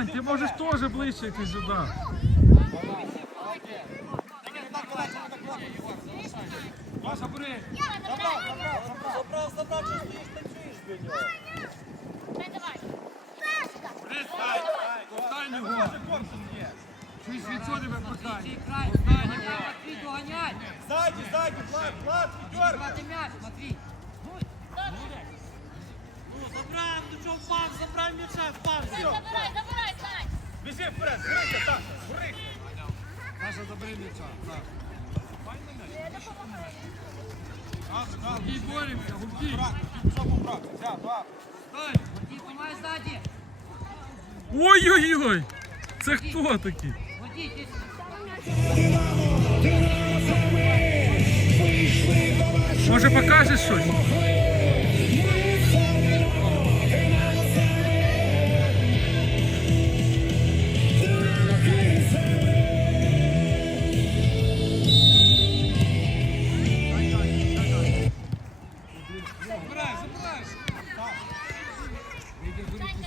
Вань, ти можеш теж ближче йти сюди. Паша, бери. Забрав, забрав, забрав. Забрав, забрав, що стоїш, танцюєш біля нього. Остань дай. його. Корпус є. Чуєш від цього тебе Матвій, питання. чий край? Доганяй, Матвій, доганяй. Ззаді, ззаді, Влад, Влад, дьорка. Брати м'яч, Матвій. Забрав, ну чого впав, забрав м'яча, впав. Забирай, забирай. Біжи вперед, грися. Так. Не допомагай. Саша, Саша, Губкій боремося, ззаді. Ой-ой-ой! Це хто такий? Ти. Може покажеш щось?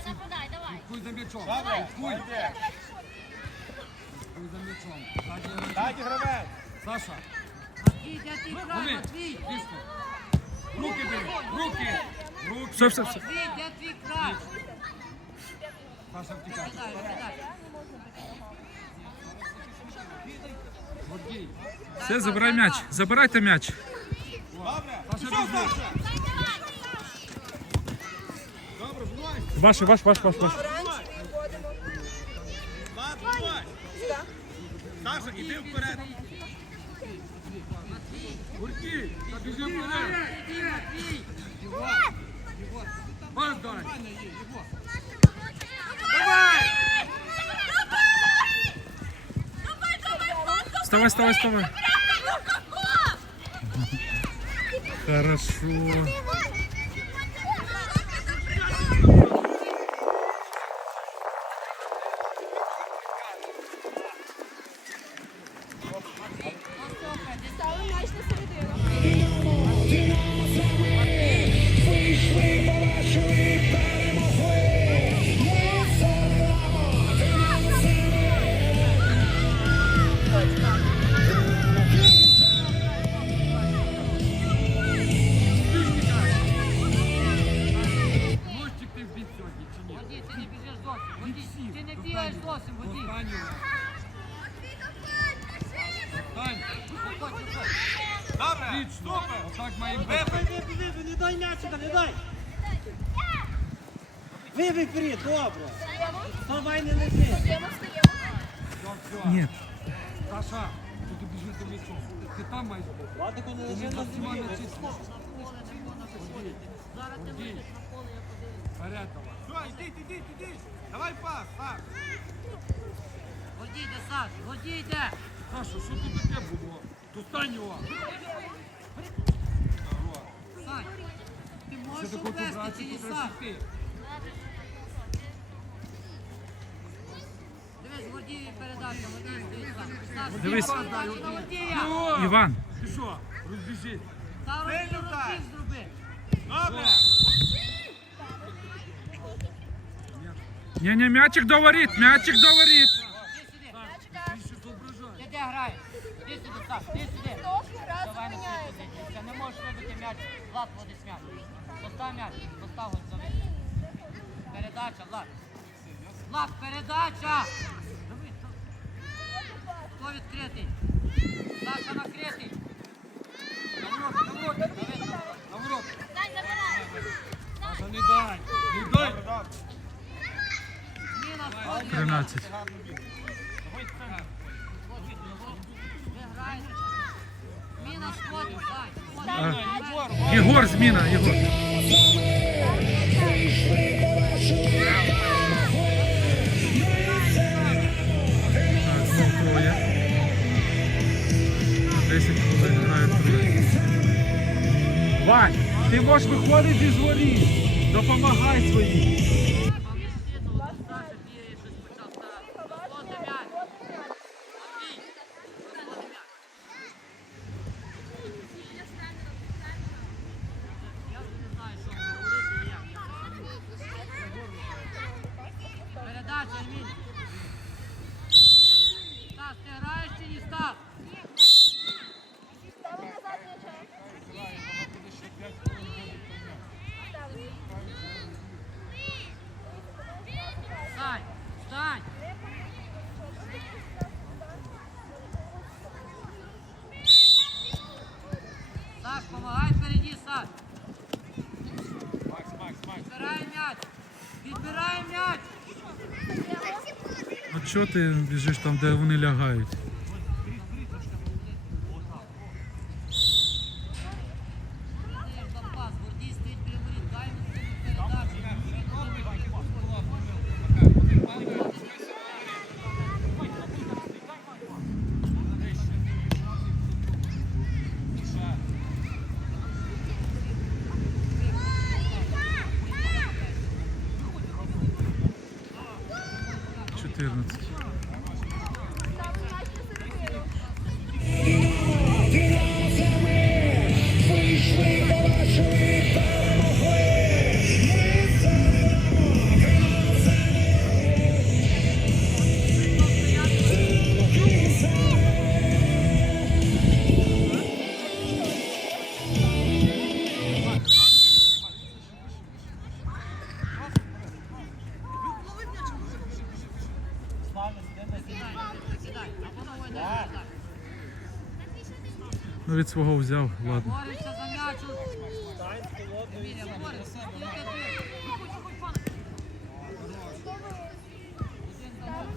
Нападай, давай. Куй за м'ячом. Куй. Куй за м'ячом. Ззаді гравець. Саша, край. Матвій? Дійсно. Руки бери, руки. Руки. Все, все, все. Матвій, де твій край? Саша, втікай. Кидай, кидай. Гордій. Все, забирай м'яч. Забирайте м'яч. Добре. Саша, біжи. влазь. Ваш, ваш, ваш, ваш, ваш. Влад, давай. Саша, іди вперед. Гордій, та біжи вперед. Іди, Матвій. Пас дай. Вставай, вставай, вставай. Хорошо. Вибий вперед, добре. Давай не лежи. Ні. Саша, ти біжиш до м'ячом? Ти там маєш бути. Владику не Ти лежи не на за всіма землі. Вперед давай. Все, йди, йди, йди. Давай пас, Саш. Водій, Саш? Водій. Саша, що тут таке було? Тут стань його. Сань, ти можеш ти увести то Саш? Дивись, передача, Іван, Ти що? Розбіжись. Та зроби. Добре. ні, ні, м'ячик до воріт, м'ячик до воріт. Сюди. Ти що зображаєш? Ти? Сюди, сюди. Давай на свій не можеш вибити м'яч. Влад, водить м'яч. Постав м'яч, постав ось завис. Передача, Влад. Влад, передача! Хто відкритий? Саша накритий. На ворота, на. Давид, На ворота. Сань, забирай. Саша, не дай. Не дай. Зміна сходить. 13. Гарно біг. Давай вперед. Ви граєте. Сходить, Сань. А, зміна, Єгор. 10 хвилин грає три. Вань, ти можеш виходити зі зворі. Допомагай своїм. Вам не стидно, от Саша бігає, щось почав старатися. Виходить м'яч. Матвій, виходить м'яч. Я вже не знаю, що говорити і як. Передача, Еміль. Стас, ти граєш чи ні, Стас? Стави назад м'яча. Встань, встань. Саш, помагай впереді, Саш. Відбирай м'яч. Відбирай м'яч. А чого ти біжиш там, де вони лягають?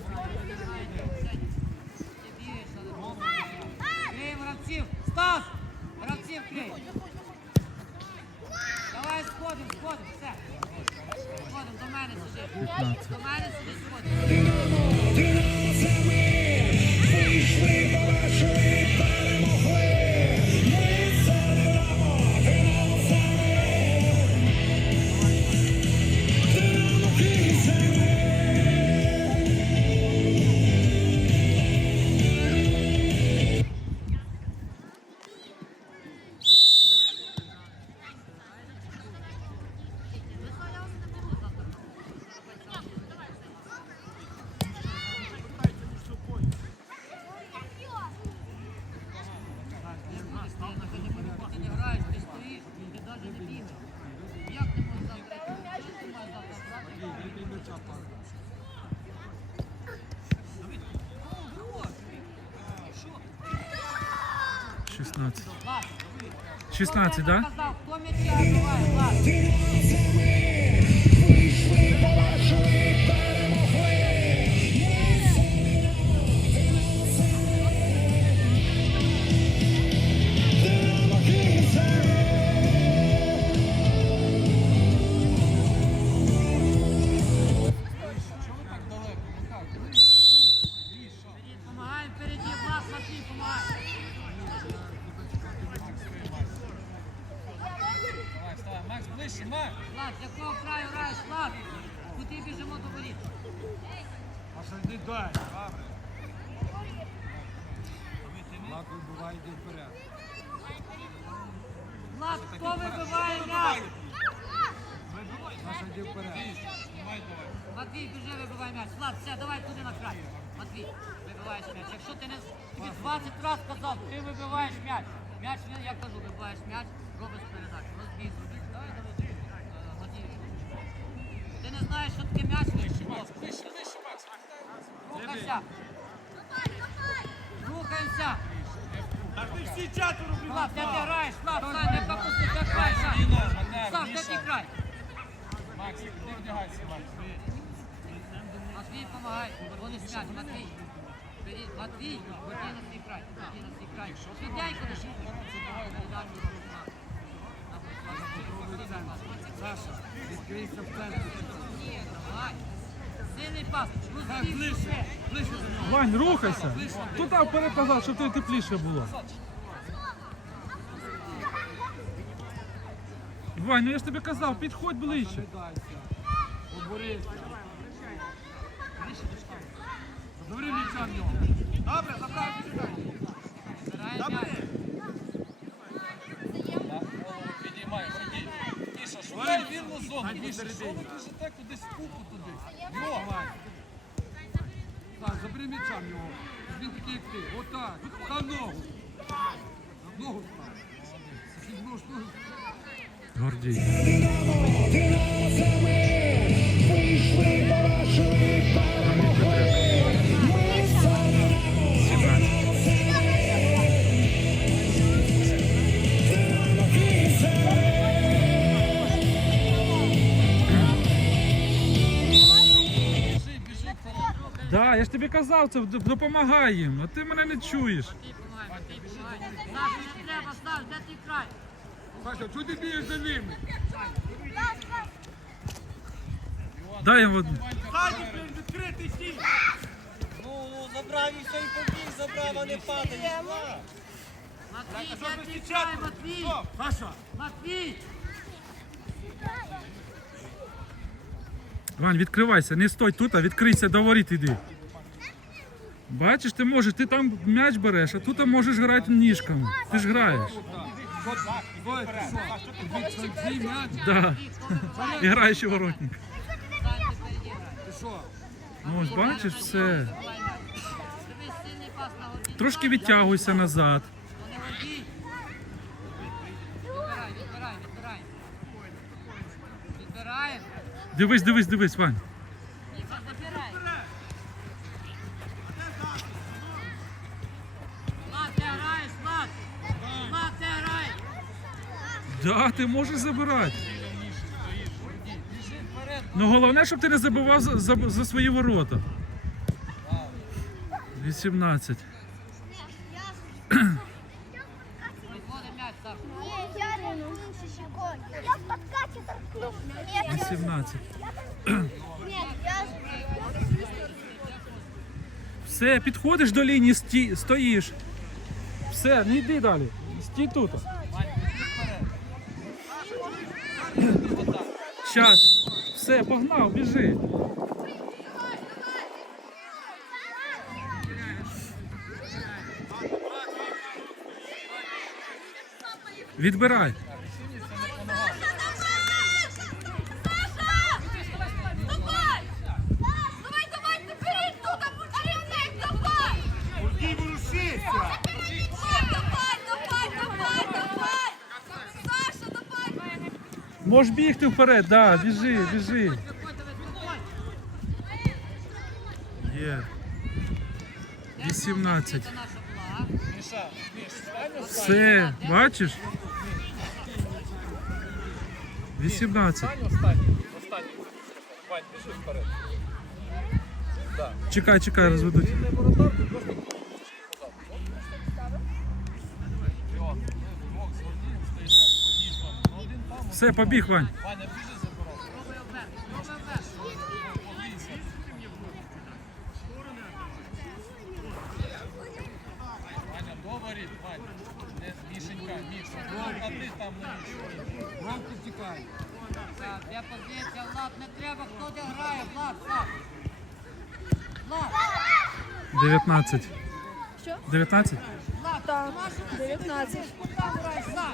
Голову не грає. Крий гравців. Стас! Давай сходимо, сходимо, все. Сходимо, до мене сюди. До мене сюди сходимо. 16. 16, хто да? Краю граєш, Куди біжимо до воріт? Маша, йди дай. Лак вибиває, йди вперед. Влад, хто вибиває м'яч? Маша, йди вперед. Матвій, біжи, вибивай м'яч. Влад, все, давай туди на край. Матвій, вибиваєш м'яч. Якщо ти не тобі 20 разів сказав, ти вибиваєш м'яч. М'яч, я кажу, вибиваєш м'яч, робиш передачу. Розбій, зробіть. Давай, давай. Е, Матвій. Ти не знаєш, що таке м'яч? Вище, вище, Макс. Рухайся. Рухаємося. А ти всі четверо де ти граєш? Влад, Сань, не пропусти, де край. Саш, де ти край? Макс, не вдягайся, Макс. Матвій, помагай, вони м'яч, Матвій. Матвій, ході на свій край, ході на свій край. Передачу на- на- Саша, відкрийся в центрі. Давай. Сильний пас, Так, розбій ближче, ближче. Вань, рухайся. Туди вперед назад, щоб тобі тепліше було. Вань, ну я ж тобі казав, підходь ближче. Оборися. В нього. Добре, забрав. Збирає Добре. підіймай, сидіть. Тіша, шукай вільну зону. Ань, що ви біжите кудись в купу туди? Так, забери м'яча в нього. Він такий, як ти. Отак. Став ногу. Ногу став. Ногу. Гордій. Да, я ж тобі казав, це д- допомагай їм, а ти мене не чуєш. Треба, Саш, де твій край? Саша, чого ти бігаєш за ними? Дай їм одну. Ззаді, блін, відкритий стій. Ну, ну, забрав і все, і побіг, забрав, а не падає. Матвій, кричати? край, Матвій? Стоп, Саша. Матвій! Вань, відкривайся, не стой тут, а відкрийся, до воріт іди. Бачиш, ти можеш, ти там м'яч береш, а тут можеш грати ніжками. Ти ж граєш. Да. І воротник. Ну, ось бачиш, все. Трошки відтягуйся назад. Дивись, дивись, дивись, Вань. Да, ти можеш забирати. Ну головне, щоб ти не забував за, за, за свої ворота. 18. Відводи м'яч, Саша. Я в подкате торкнул. Нет, 18. нет, я же... Все, підходиш до лінії, стоїш. Все, не йди далі. Стій тут. Щас. Все, погнав, біжи. Відбирай. Бігти вперед, да, біжи, біжи. Є. 18. Це наша була, а? Міша, Міш, стань останній. Все, бачиш? 18. Стань останній. Останній. Вань, біжи вперед. Чекай, чекай, розведуть. Все, побіг, Вань. Ваня, біжи забирай. Пробуй оберт, пробуй оберт. Ваня, до воріт, Ваня. Не Мішенька, Міша. А ти там не Міша. Ромку втікай. Так, де позиція, Влад, не треба, хто де грає, Влад, Влад. Влад, 19. Що? 19? Так, 19. грає, Влад.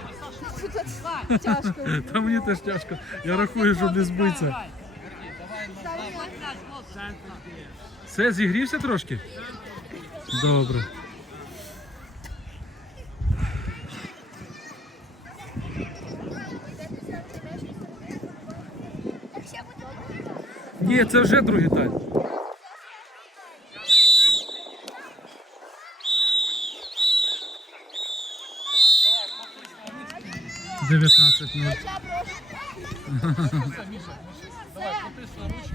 Влад, Тяжко. Та мені теж тяжко. Я рахую, щоб не збитися. Все, зігрівся трошки? Добре. Ні, це вже другий тайм. 19 0. Я. Давай, потисни.